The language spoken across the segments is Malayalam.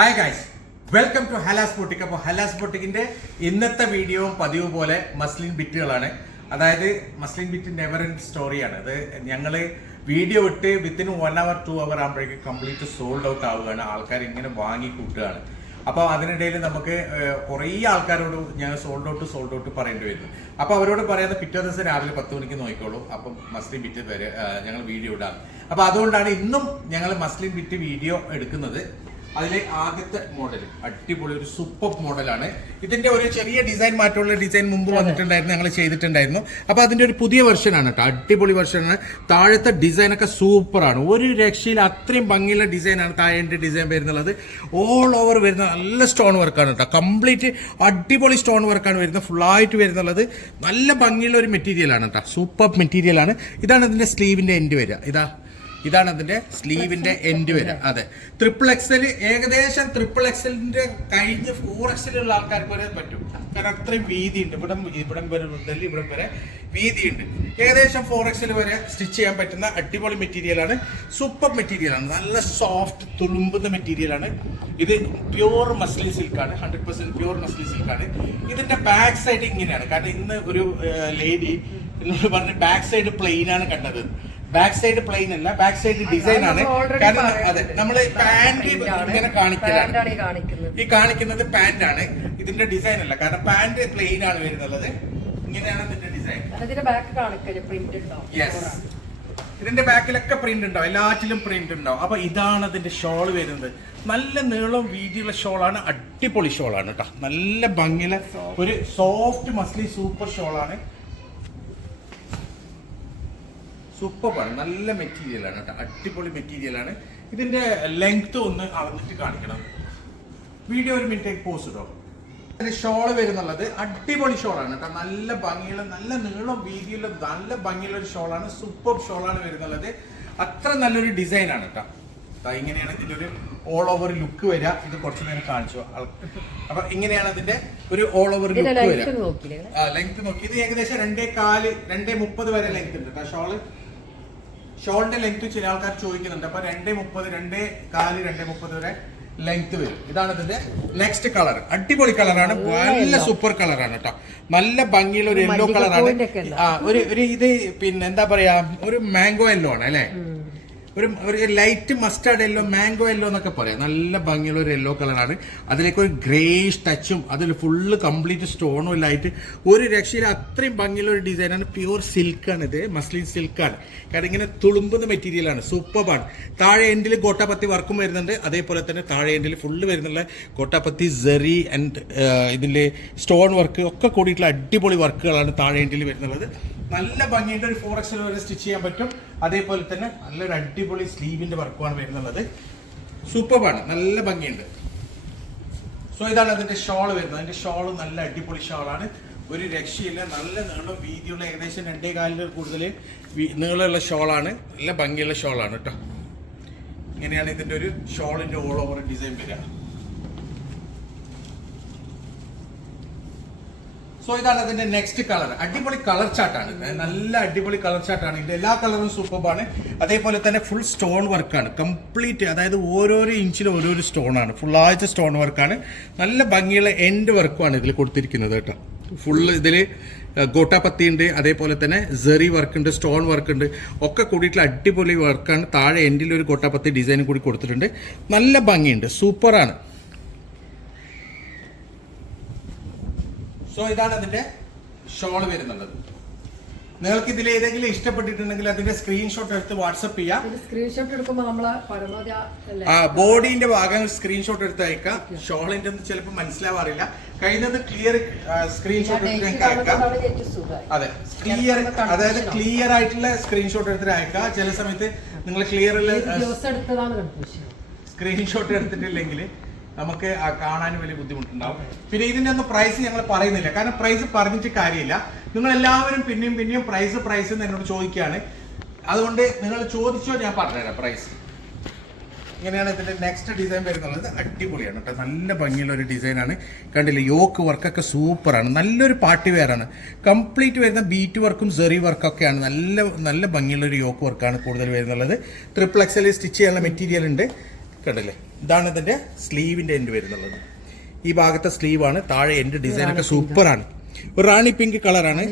Hi guys welcome to Halas boutique അപ്പോൾ ഹലാസ് ബൊട്ടിക്കിന്റെ ഇന്നത്തെ വീഡിയോയും പതിവ് പോലെ മസ്ലിൻ ബിറ്റുകളാണ് അതായത് മസ്ലിൻ ബിറ്റ് നെവർ എൻഡ് സ്റ്റോറിയാണ് അത് ഞങ്ങൾ വീഡിയോ ഇട്ട് within one hour two hour ആകുമ്പോഴേക്കും കംപ്ലീറ്റ് സോൾഡ് ഔട്ട് ആവുകയാണ്. ആൾക്കാർ ഇങ്ങനെ വാങ്ങി കൂട്ടുകയാണ്. അപ്പോൾ അതിനിടയിൽ നമുക്ക് കുറേ ആൾക്കാരോട് ഞങ്ങൾ സോൾഡ് ഔട്ട് സോൾഡ് ഔട്ട് പറയേണ്ടി വരുന്നു. അപ്പോൾ അവരോട് പറയാതെ പിറ്റേ ദിവസം രാവിലെ പത്ത് മണിക്ക് നോക്കിക്കോളൂ. അപ്പം മസ്ലിൻ ബിറ്റ് വരെ ഞങ്ങൾ വീഡിയോ ഇടാം. അപ്പോൾ അതുകൊണ്ടാണ് ഇന്നും ഞങ്ങൾ മസ്ലിൻ ബിറ്റ് വീഡിയോ എടുക്കുന്നത്. അതിലെ ആദ്യത്തെ മോഡൽ അടിപൊളി ഒരു സൂപ്പർ മോഡലാണ് ഇതിന്റെ ഒരു ചെറിയ ഡിസൈൻ മാറ്റമുള്ള ഡിസൈൻ മുമ്പ് വന്നിട്ടുണ്ടായിരുന്നു ഞങ്ങൾ ചെയ്തിട്ടുണ്ടായിരുന്നു. അപ്പൊ അതിന്റെ ഒരു പുതിയ വെർഷനാണ് കേട്ടോ അടിപൊളി വെർഷനാണ് താഴത്തെ ഡിസൈൻ ഒക്കെ സൂപ്പറാണ് ഒരു രക്ഷയിൽ അത്രയും ഭംഗിയുള്ള ഡിസൈനാണ് താഴെ ഡിസൈൻ വരുന്നുള്ളത്. ഓൾ ഓവർ വരുന്ന നല്ല സ്റ്റോൺ വർക്കാണ് കേട്ടോ കംപ്ലീറ്റ് അടിപൊളി സ്റ്റോൺ വർക്കാണ് വരുന്നത്. ഫുള്ളായിട്ട് വരുന്നുള്ളത്. നല്ല ഭംഗിയുള്ള ഒരു മെറ്റീരിയലാണ് കേട്ടോ സൂപ്പർ മെറ്റീരിയലാണ് ഇതാണ് ഇതിന്റെ സ്ലീവിന്റെ എൻഡ് വരിക. ഇതാ. ഇതാണ് അതിന്റെ സ്ലീവിന്റെ എൻഡ് വരെ. അതെ. ട്രിപ്പിൾ എക്സൽ ഏകദേശം ട്രിപ്പിൾ എക്സലിന്റെ കഴിഞ്ഞ് ഫോർ എക്സലുള്ള ആൾക്കാർക്ക് വരെ പറ്റും. കാരണം അത്രയും വീതിയുണ്ട്. ഇവിടെ ഇവിടം വരെ മുതൽ ഇവിടം വരെ വീതിയുണ്ട്. ഏകദേശം ഫോർ എക്സൽ വരെ സ്റ്റിച്ച് ചെയ്യാൻ പറ്റുന്ന അടിപൊളി മെറ്റീരിയലാണ് സൂപ്പർ മെറ്റീരിയലാണ് നല്ല സോഫ്റ്റ് തുളുമ്പുന്ന മെറ്റീരിയലാണ് ഇത് പ്യൂർ മസ്ലി സിൽക്കാണ് ഹൺഡ്രഡ് പെർസെന്റ് പ്യൂർ മസ്ലി സിൽക്കാണ് ഇതിന്റെ ബാക്ക് സൈഡ് ഇങ്ങനെയാണ്. കാരണം ഇന്ന് ഒരു ലേഡി എന്നോട് പറഞ്ഞ ബാക്ക് സൈഡ് പ്ലെയിനാണ് കണ്ടത്. ബാക്ക് സൈഡ് പ്ലെയിൻ അല്ല ബാക്ക് സൈഡ് ഡിസൈൻ ആണ്. കാരണം അതെ നമ്മൾ പാന്റ് ഇങ്ങനെ കാണിക്കലാണ്. ഈ കാണിക്കുന്നത്. പാന്റ് ആണ്. ഇതിന്റെ ഡിസൈൻ അല്ല. കാരണം പാന്റ് പ്ലെയിൻ ആണ് വരുന്നത് ഇങ്ങനെയാണ് ഇതിന്റെ ഡിസൈൻ യെസ് ഇതിന്റെ ബാക്കിലൊക്കെ പ്രിന്റ് ഉണ്ടാവും എല്ലാറ്റിലും പ്രിന്റ് ഉണ്ടാവും അപ്പൊ ഇതാണ് അതിന്റെ ഷോൾ വരുന്നത്. നല്ല നീളം വീതിയുള്ള ഷോളാണ് അടിപൊളി ഷോളാണ് കേട്ടോ. നല്ല ഭംഗിയുള്ള ഒരു സോഫ്റ്റ് മസ്ലി സൂപ്പർ ഷോളാണ് സൂപ്പറാണ് നല്ല മെറ്റീരിയലാണ് കേട്ടോ. അടിപൊളി മെറ്റീരിയലാണ് ഇതിന്റെ ലെങ്ത് ഒന്ന് അളന്നിട്ട് കാണിക്കണം. വീഡിയോ ഒരു മിനിറ്റ് പോസ് ഇടോ അതിന്റെ ഷോൾ വരുന്നുള്ളത് അടിപൊളി ഷോളാണ് കേട്ടോ. നല്ല ഭംഗിയുള്ള നല്ല നീളം വീതിയുള്ള നല്ല ഭംഗിയുള്ള ഒരു ഷോളാണ് സൂപ്പർ ഷോളാണ് വരുന്നുള്ളത്. അത്ര നല്ലൊരു ഡിസൈൻ ആണ് കേട്ടോ. ഇങ്ങനെയാണ് ഇതിന്റെ ഒരു ഓൾ ഓവർ ലുക്ക് വരിക. ഇത് കുറച്ച് നേരം കാണിച്ചു. അപ്പൊ ഇങ്ങനെയാണ് അതിന്റെ ഒരു ഓൾ ഓവർ ലുക്ക് വരിക. ലെങ്ത് നോക്കി. ഇത് ഏകദേശം രണ്ടേ കാൽ രണ്ടേ മുപ്പത് വരെ ലെങ്ത് ഉണ്ട് കേട്ടോ ഷോൾ ഷോളിന്റെ ലെങ്ത് ചില ആൾക്കാർ ചോദിക്കുന്നുണ്ട്. അപ്പൊ രണ്ടേ മുപ്പത് രണ്ടേ കാൽ രണ്ടേ മുപ്പത് വരെ ലെങ്ത് വരും. ഇതാണ് ഇതിന്റെ നെക്സ്റ്റ് കളർ അടിപൊളി കളറാണ് നല്ല സൂപ്പർ കളറാണ് കേട്ടോ നല്ല ഭംഗിയുള്ള ഒരു യെല്ലോ കളറാണ്. ആ ഒരു ഒരു ഇത് പിന്നെ എന്താ പറയാ? ഒരു മാംഗോ യെല്ലോ ആണ് അല്ലേ? ഒരു ഒരു light mustard yellow mango yellow എന്നൊക്കെ പറയാം. നല്ല ഭംഗിയുള്ള ഒരു യെല്ലോ കളറാണ് അതിലേക്ക് ഒരു ഗ്രേഷ് ടച്ചും അതിൽ ഫുള്ള് കംപ്ലീറ്റ് സ്റ്റോണും എല്ലാം ആയിട്ട് ഒരു രക്ഷയിൽ അത്രയും ഭംഗിയുള്ള ഒരു ഡിസൈനാണ് പ്യൂർ സിൽക്കാണ് ഇത്. മസ്ലിൻ സിൽക്കാണ് കാരണം ഇങ്ങനെ തുളുമ്പുന്ന മെറ്റീരിയലാണ് സൂപ്പർബാണ് താഴെ എൻഡിൽ ഗോട്ടാപത്തി വർക്കും വരുന്നുണ്ട്. അതേപോലെ തന്നെ താഴെ എൻഡിൽ ഫുള്ള് വരുന്നുള്ള ഗോട്ടാപത്തി സെറി ആൻഡ് ഇതിന്റെ സ്റ്റോൺ വർക്ക് ഒക്കെ കൂടിയിട്ടുള്ള അടിപൊളി വർക്കുകളാണ് താഴെ എൻഡിൽ വരുന്നുള്ളത്. നല്ല ഭംഗിയുടെ ഒരു ഫോർ എക്സൽ വരെ സ്റ്റിച്ച് ചെയ്യാൻ പറ്റും. അതേപോലെ തന്നെ നല്ലൊരു അടിപൊളി സ്ലീവിന്റെ വർക്കുമാണ് വരുന്നുള്ളത്. സൂപ്പർബാണ് നല്ല ഭംഗിയുണ്ട്. സോ ഇതാണ് അതിന്റെ ഷോൾ വരുന്നത്. അതിന്റെ ഷോൾ നല്ല അടിപൊളി ഷോളാണ് ഒരു രക്ഷയില്ല. നല്ല നീളം വീതിയുള്ള ഏകദേശം രണ്ടേ കാലിൽ കൂടുതൽ നീളമുള്ള ഷോളാണ് നല്ല ഭംഗിയുള്ള ഷോളാണ് കേട്ടോ. ഇങ്ങനെയാണ് ഇതിന്റെ ഒരു ഷോളിന്റെ ഓൾ ഓവർ ഡിസൈൻ വരിക. സോ ഇതാണ് അതിന്റെ നെക്സ്റ്റ് കളർ അടിപൊളി കളർ ചാർട്ടാണ് നല്ല അടിപൊളി കളർ ചാർട്ടാണ് ഇതിന്റെ എല്ലാ കളറും സൂപ്പർബാണ് അതേപോലെ തന്നെ ഫുൾ സ്റ്റോൺ വർക്കാണ് കംപ്ലീറ്റ് അതായത് ഓരോരോ ഇഞ്ചിലും ഓരോരോ സ്റ്റോൺ ആണ്. ഫുൾ ഫുള്ളായിട്ട് സ്റ്റോൺ വർക്കാണ് നല്ല ഭംഗിയുള്ള എൻഡ് വർക്കുമാണ് ഇതിൽ കൊടുത്തിരിക്കുന്നത് കേട്ടോ. ഫുള്ള് ഇതിൽ ഗോട്ടാപ്പത്തി ഉണ്ട്. അതേപോലെ തന്നെ സെറി വർക്ക് ഉണ്ട് സ്റ്റോൺ വർക്ക് ഉണ്ട്. ഒക്കെ കൂടിയിട്ടുള്ള അടിപൊളി വർക്കാണ് താഴെ എൻഡിൽ ഒരു ഗോട്ടാപ്പത്തി ഡിസൈനും കൂടി കൊടുത്തിട്ടുണ്ട്. നല്ല ഭംഗിയുണ്ട്. സൂപ്പറാണ് സോ ഇതാണ് അതിന്റെ ഷോൾ വരുന്നുള്ളത്. നിങ്ങൾക്ക് ഇതിൽ ഏതെങ്കിലും ഇഷ്ടപ്പെട്ടിട്ടുണ്ടെങ്കിൽ അതിന്റെ സ്ക്രീൻഷോട്ട് എടുത്ത് വാട്സപ്പ് ചെയ്യാം. സ്ക്രീൻഷോട്ട് എടുക്കുമ്പോൾ പരമാവധി ആ- ബോഡീന്റെ ഭാഗം സ്ക്രീൻഷോട്ട് എടുത്ത് അയക്കാം. ഷോളിന്റെ ഒന്നും ചിലപ്പോൾ മനസ്സിലാവാറില്ല. കഴിയുന്നത് ക്ലിയർ സ്ക്രീൻഷോട്ട് എടുത്ത് അയക്കാം. അതെ. ക്ലിയർ അതായത്. ക്ലിയർ ആയിട്ടുള്ള സ്ക്രീൻഷോട്ട് എടുത്തിട്ട് അയക്കാം. ചില സമയത്ത് നിങ്ങൾ ക്ലിയർ സ്ക്രീൻഷോട്ട് എടുത്തിട്ടില്ലെങ്കിൽ നമുക്ക് കാണാൻ വലിയ ബുദ്ധിമുട്ടുണ്ടാവും. പിന്നെ ഇതിന്റെ ഒന്നും പ്രൈസ് ഞങ്ങൾ പറയുന്നില്ല. കാരണം പ്രൈസ് പറഞ്ഞിട്ട് കാര്യമില്ല. നിങ്ങൾ എല്ലാവരും പിന്നെയും പിന്നെയും പ്രൈസ് പ്രൈസ് എന്ന് എന്നോട് ചോദിക്കുകയാണ്. അതുകൊണ്ട് നിങ്ങൾ ചോദിച്ചോ ഞാൻ പറഞ്ഞുതരാം പ്രൈസ് ഇങ്ങനെയാണ് ഇതിന്റെ നെക്സ്റ്റ് ഡിസൈൻ വരുന്നത് അടിപൊളിയാണ് കേട്ടോ. നല്ല ഭംഗിയുള്ള ഒരു ഡിസൈനാണ് കണ്ടില്ലേ യോക്ക് വർക്കൊക്കെ സൂപ്പറാണ് നല്ലൊരു പാർട്ടി വെയറാണ് കംപ്ലീറ്റ് വരുന്ന ബീറ്റ് വർക്കും സെറി വർക്കൊക്കെയാണ് നല്ല നല്ല ഭംഗിയുള്ള ഒരു യോക്ക് വർക്കാണ് കൂടുതൽ വരുന്നുള്ളത്. ട്രിപ്പിൾ എക്സൽ സ്റ്റിച്ച് ചെയ്യാനുള്ള മെറ്റീരിയൽ ഉണ്ട്. കണ്ടില്ലേ? ഇതാണ് ഇതിന്റെ സ്ലീവിന്റെ എൻഡ് വരുന്നുള്ളത്. ഈ ഭാഗത്തെ സ്ലീവ് ആണ് താഴെ എൻഡ് ഡിസൈൻ ഒക്കെ സൂപ്പറാണ്. ഒരു റാണി പിങ്ക് കളറാണ്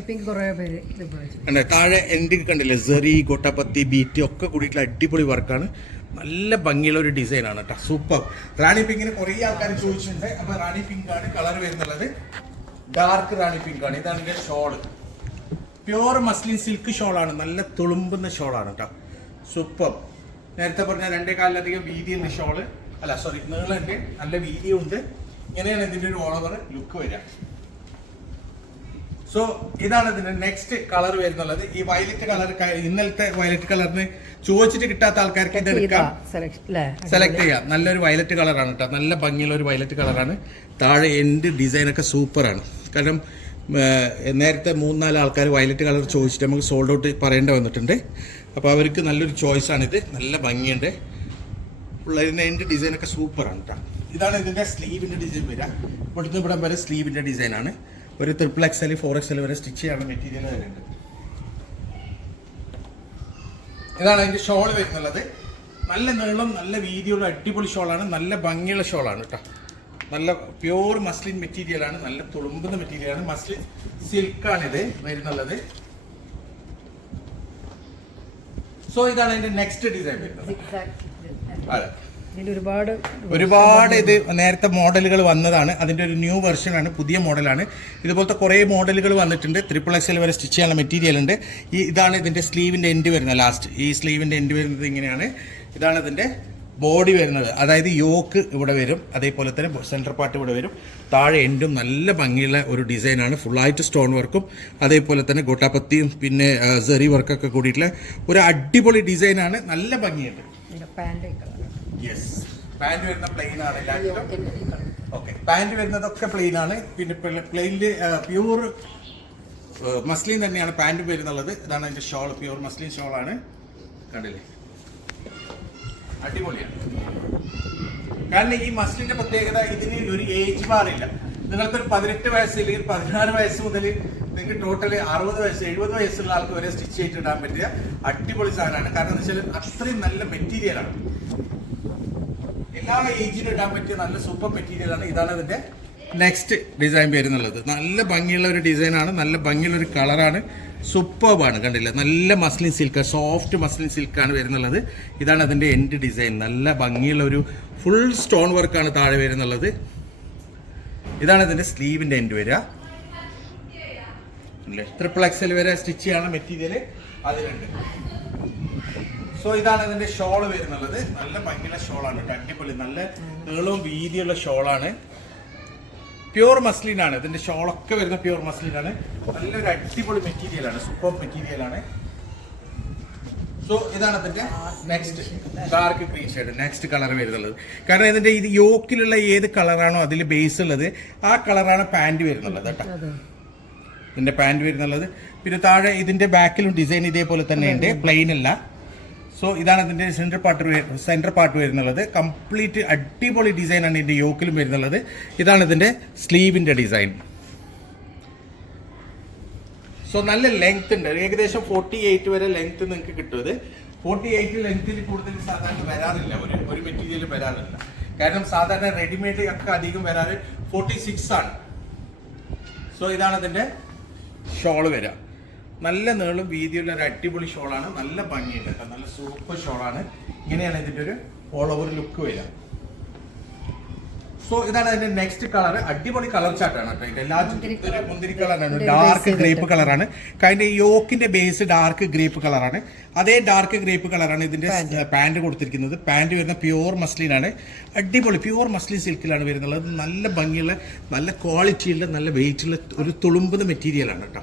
താഴെ എൻഡ് കണ്ടില്ലേ? സെറി ഗൊട്ടപ്പത്തി ബീറ്റ് ഒക്കെ കൂടിയിട്ടുള്ള അടിപൊളി വർക്കാണ് നല്ല ഭംഗിയുള്ള ഒരു ഡിസൈൻ ആണ് കേട്ടോ സൂപ്പർ. റാണി പിങ്കിന് കുറേ ആൾക്കാർ ചോദിച്ചിട്ടുണ്ട്. അപ്പൊ റാണി പിങ്ക് ആണ് കളർ വരുന്നുള്ളത്. ഡാർക്ക് റാണി പിങ്ക് ആണ്. ഇതാണ് ഇതിന്റെ ഷോൾ പ്യുവർ മസ്ലിൻ സിൽക്ക് ഷോളാണ് നല്ല തുളുമ്പുന്ന ഷോളാണ് കേട്ടോ സൂപ്പർ. നേരത്തെ പറഞ്ഞ രണ്ടേ കാലിലധികം വീതിയുള്ള ഷോൾ. അല്ല സോറി നീളമുണ്ട് നല്ല വീതിയുണ്ട്. ഇങ്ങനെയാണ് ഇതിന്റെ ഒരു ഓളവർ ലുക്ക് വരിക. സോ ഇതാണ് ഇതിന്റെ നെക്സ്റ്റ് കളർ വരുന്നുള്ളത്. ഈ വയലറ്റ് കളർ ഇന്നലത്തെ വയലറ്റ് കളറിന് ചോദിച്ചിട്ട് കിട്ടാത്ത ആൾക്കാർക്ക് ഇത് എടുക്കാം. സെലക്ട് ചെയ്യാം. നല്ലൊരു വയലറ്റ് കളറാണ് കേട്ടോ നല്ല ഭംഗിയുള്ള ഒരു വയലറ്റ് കളറാണ് താഴെ എൻഡ് ഡിസൈനൊക്കെ സൂപ്പറാണ് കാരണം നേരത്തെ മൂന്നാൽ ആൾക്കാർ വയലറ്റ് കളർ ചോദിച്ചിട്ട് നമുക്ക് സോൾഡ് ഔട്ട് പറയേണ്ടി വന്നിട്ടുണ്ട്. അപ്പോൾ അവർക്ക് നല്ലൊരു ചോയ്സാണിത് നല്ല ഭംഗിയുണ്ട്. ഉള്ളതിന്റെ എൻഡ് ഡിസൈനൊക്കെ സൂപ്പറാണ് കേട്ടോ ഇതാണ് ഇതിന്റെ സ്ലീവിന്റെ ഡിസൈൻ വരിക. ഇവിടുന്ന് ഇവിടെ വരെ സ്ലീവിന്റെ ഡിസൈനാണ് ഒരു triple X L four X L വരെ സ്റ്റിച്ച് ചെയ്യാൻ മെറ്റീരിയൽ വരുന്നുണ്ട്. ഇതാണ് അതിന്റെ ഷോൾ വരുന്നുള്ളത്. നല്ല നീളം നല്ല വീതിയുള്ള അടിപൊളി ഷോളാണ് നല്ല ഭംഗിയുള്ള ഷോളാണ് കേട്ടോ നല്ല പ്യൂർ മസ്ലിൻ മെറ്റീരിയലാണ് നല്ല തുളുമ്പുന്ന മെറ്റീരിയലാണ് മസ്ലിൻ സിൽക്കാണിത് വരുന്നുള്ളത്. സോ ഇതാണ് അതിന്റെ നെക്സ്റ്റ് ഡിസൈൻ വരുന്നത്. അതെ. ഒരുപാട് ഒരുപാട് ഇത് നേരത്തെ മോഡലുകൾ വന്നതാണ്. അതിന്റെ ഒരു ന്യൂ വെർഷൻ ആണ് പുതിയ മോഡലാണ്. ഇതുപോലത്തെ കുറേ മോഡലുകൾ വന്നിട്ടുണ്ട്. ട്രിപ്പിൾ എക്സ് എൽ വരെ സ്റ്റിച്ച് ചെയ്യാനുള്ള മെറ്റീരിയൽ ഉണ്ട്. ഈ ഇതാണ് ഇതിന്റെ സ്ലീവിന്റെ എൻഡ് വരുന്നത് ലാസ്റ്റ് ഈ സ്ലീവിന്റെ എൻഡ് വരുന്നത് ഇങ്ങനെയാണ്. ഇതാണ് ഇതിന്റെ ബോഡി വരുന്നത്. അതായത് യോക്ക് ഇവിടെ വരും. അതേപോലെ തന്നെ സെന്റർ പാർട്ട് ഇവിടെ വരും. താഴെ എൻഡും നല്ല ഭംഗിയുള്ള ഒരു ഡിസൈനാണ് ഫുള്ളായിട്ട് സ്റ്റോൺ വർക്കും അതേപോലെ തന്നെ ഗോട്ടാപ്പത്തിയും പിന്നെ സെറി വർക്കൊക്കെ കൂടിയിട്ടുള്ള ഒരു അടിപൊളി ഡിസൈനാണ് നല്ല ഭംഗിയുണ്ട്. പാന്റ് യെസ് പാന്റ് വരുന്ന പ്ലെയിൻ ആണ് എല്ലാത്തിലും ഓക്കെ പാന്റ് വരുന്നതൊക്കെ പ്ലെയിൻ ആണ്. പിന്നെ പ്ലെയിനിൽ പ്യൂർ മസ്ലിൻ തന്നെയാണ് പാന്റ് വരുന്നുള്ളത്. ഇതാണ് അതിന്റെ ഷോൾ പ്യൂർ മസ്ലിൻ ഷോളാണ് ആണ്. കണ്ടില്ലേ? അടിപൊളിയാണ്. കാരണം ഈ മസ്ലിന്റെ പ്രത്യേകത ഇതിന് ഒരു ഏജ് ബാർ ഇല്ല നിങ്ങൾക്കൊരു പതിനെട്ട് വയസ്സ് അല്ലെങ്കിൽ പതിനാറ് വയസ്സ് മുതൽ നിങ്ങൾക്ക് ടോട്ടൽ അറുപത് വയസ്സ് എഴുപത് വയസ്സുള്ള ആൾക്ക് വരെ സ്റ്റിച്ച് ചെയ്തിട്ടിടാൻ പറ്റിയ അടിപൊളി സാധനമാണ്. കാരണം എന്ന് വെച്ചാൽ അത്രയും നല്ല മെറ്റീരിയലാണ് എല്ലാ ഏജിനും ഇടാൻ പറ്റിയ നല്ല സൂപ്പർ മെറ്റീരിയലാണ് ഇതാണ് ഇതിന്റെ നെക്സ്റ്റ് ഡിസൈൻ വരുന്നുള്ളത് നല്ല ഭംഗിയുള്ള ഒരു ഡിസൈനാണ് നല്ല ഭംഗിയുള്ള ഒരു കളറാണ് സൂപ്പർബാണ് കണ്ടില്ല? നല്ല മസ്ലിൻ സിൽക്ക് സോഫ്റ്റ് മസ്ലിൻ സിൽക്കാണ് വരുന്നുള്ളത്. ഇതാണ് അതിന്റെ എൻഡ് ഡിസൈൻ നല്ല ഭംഗിയുള്ള ഒരു ഫുൾ സ്റ്റോൺ വർക്കാണ് താഴെ വരുന്നുള്ളത്. ഇതാണ് ഇതിന്റെ സ്ലീവിന്റെ എൻഡ് വരിക. ട്രിപ്പിൾ എക്സൽ വരെ സ്റ്റിച്ച് ചെയ്യാനുള്ള മെറ്റീരിയൽ അതിലുണ്ട് സോ ഇതാണ് ഇതിന്റെ ഷോൾ വരുന്നുള്ളത്. നല്ല ഭംഗിയുള്ള ഷോളാണ് കേട്ടോ അടിപൊളി നല്ല നീളവും വീതിയുള്ള ഷോളാണ് പ്യൂർ മസ്ലിൻ ആണ്. ഇതിന്റെ ഷോളൊക്കെ വരുന്ന പ്യൂർ മസ്ലിൻ ആണ്. നല്ലൊരു അടിപൊളി മെറ്റീരിയൽ ആണ്. സൂപ്പർ മെറ്റീരിയൽ ആണ്. സോ ഇതാണ് ഇതിന്റെ next dark green shade next colour വരുന്നുള്ളത്. കാരണം ഇതിന്റെ ഇത് യോക്കിലുള്ള ഏത് കളറാണോ അതിൽ ബേസ് ഉള്ളത് ആ കളറാണ് പാന്റ് വരുന്നുള്ളത് കേട്ടോ. ഇതിന്റെ പാന്റ് വരുന്നുള്ളത്. പിന്നെ താഴെ ഇതിന്റെ ബാക്കിലും ഡിസൈൻ ഇതേപോലെ തന്നെ ഉണ്ട്. പ്ലെയിൻ അല്ല. സോ ഇതാണ് ഇതിന്റെ സെന്റർ പാർട്ട് സെന്റർ പാർട്ട് വരുന്നുള്ളത്. കംപ്ലീറ്റ് അടിപൊളി ഡിസൈൻ ആണ് ഇതിന്റെ യോക്കിലും വരുന്നുള്ളത്. ഇതാണ് ഇതിന്റെ സ്ലീവിന്റെ ഡിസൈൻ സോ നല്ല ലെങ്ത് ഉണ്ട്. ഏകദേശം ഫോർട്ടി എയ്റ്റ് വരെ ലെങ്ത് നിങ്ങൾക്ക് കിട്ടും ഇത്. ഫോർട്ടി എയ്റ്റ് ലെങ്ത്തിൽ കൂടുതൽ സാധാരണ വരാറില്ല. ഒരു ഒരു മെറ്റീരിയൽ വരാറില്ല. കാരണം സാധാരണ റെഡിമെയ്ഡ് ഒക്കെ അധികം വരാറ് ഫോർട്ടി സിക്സ് ആണ്. സോ ഇതാണ് ഇതിന്റെ ഷോൾ വരിക നല്ല നീളും വീതിയുള്ള ഒരു അടിപൊളി ഷോളാണ്. നല്ല ഭംഗിയുണ്ട് കേട്ടോ. നല്ല സൂപ്പർ ഷോളാണ്. ഇങ്ങനെയാണ് ഇതിന്റെ ഒരു ഓൾ ഓവർ ലുക്ക് വരിക. സോ ഇതാണ് അതിന്റെ നെക്സ്റ്റ് കളർ അടിപൊളി കളർ ചാർട്ടാണ് കേട്ടോ. എല്ലാ മുന്തിരി കളറാണ് ഡാർക്ക് ഗ്രേപ്പ് കളറാണ് അതിന്റെ യോക്കിന്റെ ബേസ് ഡാർക്ക് ഗ്രേപ്പ് കളറാണ് അതേ ഡാർക്ക് ഗ്രേപ്പ് കളറാണ് ഇതിന്റെ പാന്റ് കൊടുത്തിരിക്കുന്നത്. പാന്റ് വരുന്ന പ്യൂർ മസ്ലിൻ ആണ്. അടിപൊളി പ്യൂർ മസ്ലിൻ സിൽക്കിലാണ് വരുന്നത് നല്ല ഭംഗിയുള്ള നല്ല ക്വാളിറ്റിയുള്ള നല്ല വെയിറ്റ് ഉള്ള ഒരു തുളുമ്പുന്ന മെറ്റീരിയലാണ് കേട്ടോ.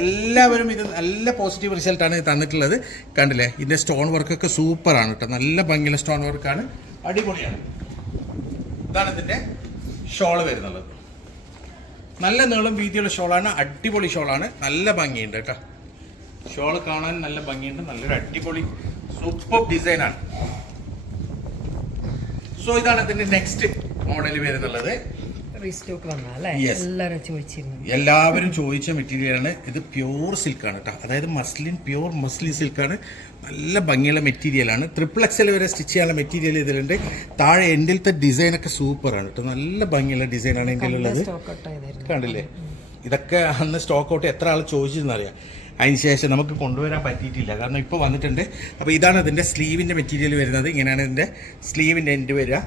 എല്ലാവരും ഇത് നല്ല പോസിറ്റീവ് റിസൾട്ടാണ് തന്നിട്ടുള്ളത്. കണ്ടില്ലേ? ഇതിന്റെ സ്റ്റോൺ വർക്ക് ഒക്കെ സൂപ്പർ ആണ് കേട്ടോ. നല്ല ഭംഗിയുള്ള സ്റ്റോൺ വർക്കാണ് അടിപൊളിയാണ്. ഇതാണ് ഇതിന്റെ ഷോൾ വരുന്നത്. നല്ല നീളം വീതിയുള്ള ഷോളാണ് അടിപൊളി ഷോളാണ് നല്ല ഭംഗിയുണ്ട് കേട്ടോ. ഷോൾ കാണാൻ നല്ല ഭംഗിയുണ്ട്. നല്ലൊരു അടിപൊളി സൂപ്പർ ഡിസൈനാണ് സോ ഇതാണ് ഇതിന്റെ നെക്സ്റ്റ് മോഡൽ വരുന്നുള്ളത്. റീസ്റ്റോക്ക് വന്നല്ലേ എല്ലാവരും ചോദിച്ചിരുന്നു. എല്ലാവരും ചോദിച്ച മെറ്റീരിയലാണ് ഇത് പ്യൂർ സിൽക്കാണ് കേട്ടോ അതായത് മസ്ലിൻ പ്യൂർ മസ്ലിൻ സിൽക്കാണ് നല്ല ഭംഗിയുള്ള മെറ്റീരിയലാണ് ട്രിപ്പിൾ എക്സൽ വരെ സ്റ്റിച്ച് ചെയ്യാനുള്ള മെറ്റീരിയൽ ഇതിലുണ്ട്. താഴെ എൻഡിലത്തെ ഡിസൈനൊക്കെ സൂപ്പറാണ് കേട്ടോ നല്ല ഭംഗിയുള്ള ഡിസൈനാണ് എന്റെ ഉള്ളത് കണ്ടില്ലേ? ഇതൊക്കെ അന്ന് സ്റ്റോക്ക് ഔട്ട് എത്ര ആൾ ചോദിച്ചെന്നറിയാം അതിന് ശേഷം നമുക്ക് കൊണ്ടുവരാൻ പറ്റിയിട്ടില്ല. കാരണം ഇപ്പോൾ വന്നിട്ടുണ്ട്. അപ്പോൾ ഇതാണ് ഇതിന്റെ സ്ലീവിന്റെ മെറ്റീരിയൽ വരുന്നത്. ഇങ്ങനെയാണ് ഇതിന്റെ സ്ലീവിന്റെ എൻഡ് വരിക.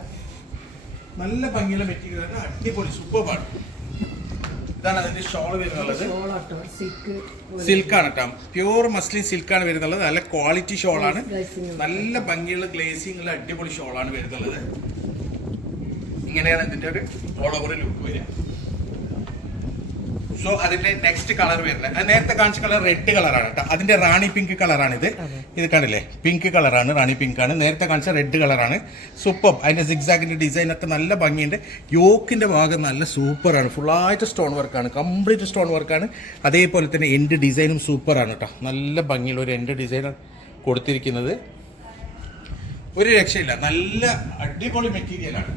നല്ല ഭംഗിയുള്ള മെറ്റീരിയൽ ആണ് അടിപൊളി സൂപ്പർബാണ് ഇതാണ് അതിന്റെ ഷോൾ വരുന്നുള്ളത്. സിൽക്കാണ് കേട്ടോ പ്യൂർ മസ്ലിൻ സിൽക്കാണ് വരുന്നുള്ളത്. നല്ല ക്വാളിറ്റി ഷോൾ ആണ്. നല്ല ഭംഗിയുള്ള ഗ്ലേസിംഗ് ഉള്ള അടിപൊളി ആണ് വരുന്നുള്ളത്. ഇങ്ങനെയാണ് ഇതിന്റെ ഒരു ഓൾ ഓവർ ലുക്ക് വരിക. സോ അതിന്റെ നെക്സ്റ്റ് കളർ വരുന്നത്. നേരത്തെ കാണിച്ച കളർ റെഡ് കളറാണ് കേട്ടോ. അതിന്റെ റാണി പിങ്ക് കളറാണ് ഇത്. ഇത് കണ്ടില്ലേ? പിങ്ക് കളറാണ് റാണി പിങ്ക് ആണ്. നേരത്തെ കാണിച്ച റെഡ് കളറാണ് സൂപ്പർ അതിന്റെ സിക്സാഗിന്റെ ഡിസൈൻ ഒക്കെ നല്ല ഭംഗിയുണ്ട്. യോക്കിന്റെ ഭാഗം നല്ല സൂപ്പറാണ് ഫുള്ളായിട്ട് സ്റ്റോൺ വർക്കാണ് കംപ്ലീറ്റ് സ്റ്റോൺ വർക്കാണ് അതേപോലെ തന്നെ എൻഡ് ഡിസൈനും സൂപ്പറാണ് കേട്ടോ. നല്ല ഭംഗിയുള്ള ഒരു എൻഡ് ഡിസൈൻ കൊടുത്തിരിക്കുന്നത്. ഒരു രക്ഷയില്ല. നല്ല അടിപൊളി മെറ്റീരിയലാണ്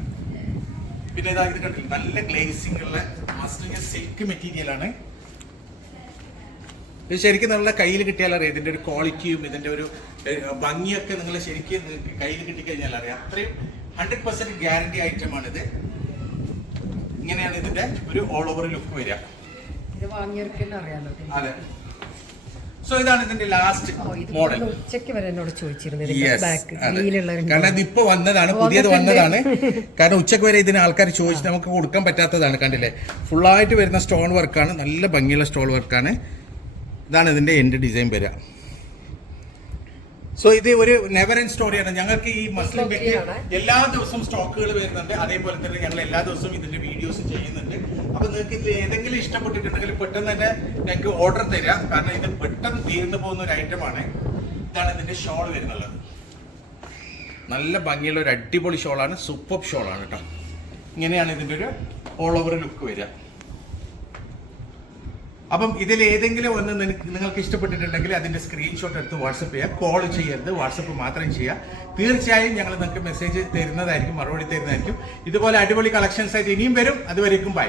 പിന്നെ ഇതാ ഇത് കണ്ടില്ല? നല്ല ഗ്ലേസിംഗ് ഉള്ള മസ്ലിംഗ് സിൽക്ക് മെറ്റീരിയലാണ് ഇത് ശരിക്കും നല്ല കയ്യിൽ കിട്ടിയാൽ അറിയാം. ഇതിന്റെ ഒരു ക്വാളിറ്റിയും ഇതിന്റെ ഒരു ഭംഗിയൊക്കെ നിങ്ങൾ ശരിക്കും കയ്യിൽ കിട്ടിക്കഴിഞ്ഞാൽ അറിയാം. അത്രയും ഹൺഡ്രഡ് പെർസെന്റ് ഗ്യാരണ്ടി ഐറ്റമാണിത് ഇങ്ങനെയാണ് ഇതിന്റെ ഒരു ഓൾ ഓവർ ലുക്ക് വരിക. ഇത്. അതെ. സോ ഇതാണ് ഇതിന്റെ ലാസ്റ്റ് മോഡൽ ഉച്ചയ്ക്ക് വരെ എന്നോട് ചോദിച്ചിരുന്നു ഇതിന്റെ Yes, ബാക്ക് അതെ. ഗ്രീനുള്ള കാരണം ഇതിപ്പോ വന്നതാണ് പുതിയത് വന്നതാണ്. കാരണം ഉച്ചയ്ക്ക് വരെ ഇതിന് ആൾക്കാർ ചോദിച്ച് നമുക്ക് കൊടുക്കാൻ പറ്റാത്തതാണ് കണ്ടില്ലേ? ഫുൾ ആയിട്ട് വരുന്ന സ്റ്റോൺ വർക്കാണ് നല്ല ഭംഗിയുള്ള സ്റ്റോൺ വർക്കാണ് ഇതാണ് ഇതിന്റെ എൻഡ് ഡിസൈൻ വരിക. സോ ഇത് ഒരു നെവർ എൻഡ് സ്റ്റോറിയാണ് ഞങ്ങൾക്ക് ഈ മസ്ലിം ബേക്കറി. എല്ലാ ദിവസവും സ്റ്റോക്കുകൾ വരുന്നുണ്ട്. അതേപോലെ തന്നെ ഞങ്ങൾ എല്ലാ ദിവസവും ഇതിന്റെ വീഡിയോസ് ചെയ്യുന്നുണ്ട്. അപ്പൊ നിങ്ങൾക്ക് ഇതിൽ ഏതെങ്കിലും ഇഷ്ടപ്പെട്ടിട്ടുണ്ടെങ്കിൽ പെട്ടെന്ന് തന്നെ ഞങ്ങൾക്ക് ഓർഡർ തരിക കാരണം ഇത് പെട്ടെന്ന് തീർന്നു പോകുന്ന ഒരു ഐറ്റമാണ് ഇതാണ് ഇതിന്റെ ഷോൾ വരുന്നത് നല്ല ഭംഗിയുള്ള ഒരു അടിപൊളി ഷോളാണ് സൂപ്പർ ഷോളാണ് കേട്ടോ. ഇങ്ങനെയാണ് ഇതിന്റെ ഒരു ഓൾ ഓവർ ലുക്ക് വരിക. അപ്പം ഇതിൽ ഏതെങ്കിലും ഒന്ന് നിങ്ങൾക്ക് ഇഷ്ടപ്പെട്ടിട്ടുണ്ടെങ്കിൽ അതിന്റെ സ്ക്രീൻഷോട്ട് എടുത്ത് വാട്സപ്പ് ചെയ്യാം. കോൾ ചെയ്യരുത്. വാട്സപ്പ് മാത്രം ചെയ്യുക തീർച്ചയായും ഞങ്ങൾ നിങ്ങൾക്ക് മെസ്സേജ് തരുന്നതായിരിക്കും മറുപടി തരുന്നതായിരിക്കും. ഇതുപോലെ അടിപൊളി കളക്ഷൻസ് ആയിട്ട് ഇനിയും വരും. അതുവരേക്കും ബൈ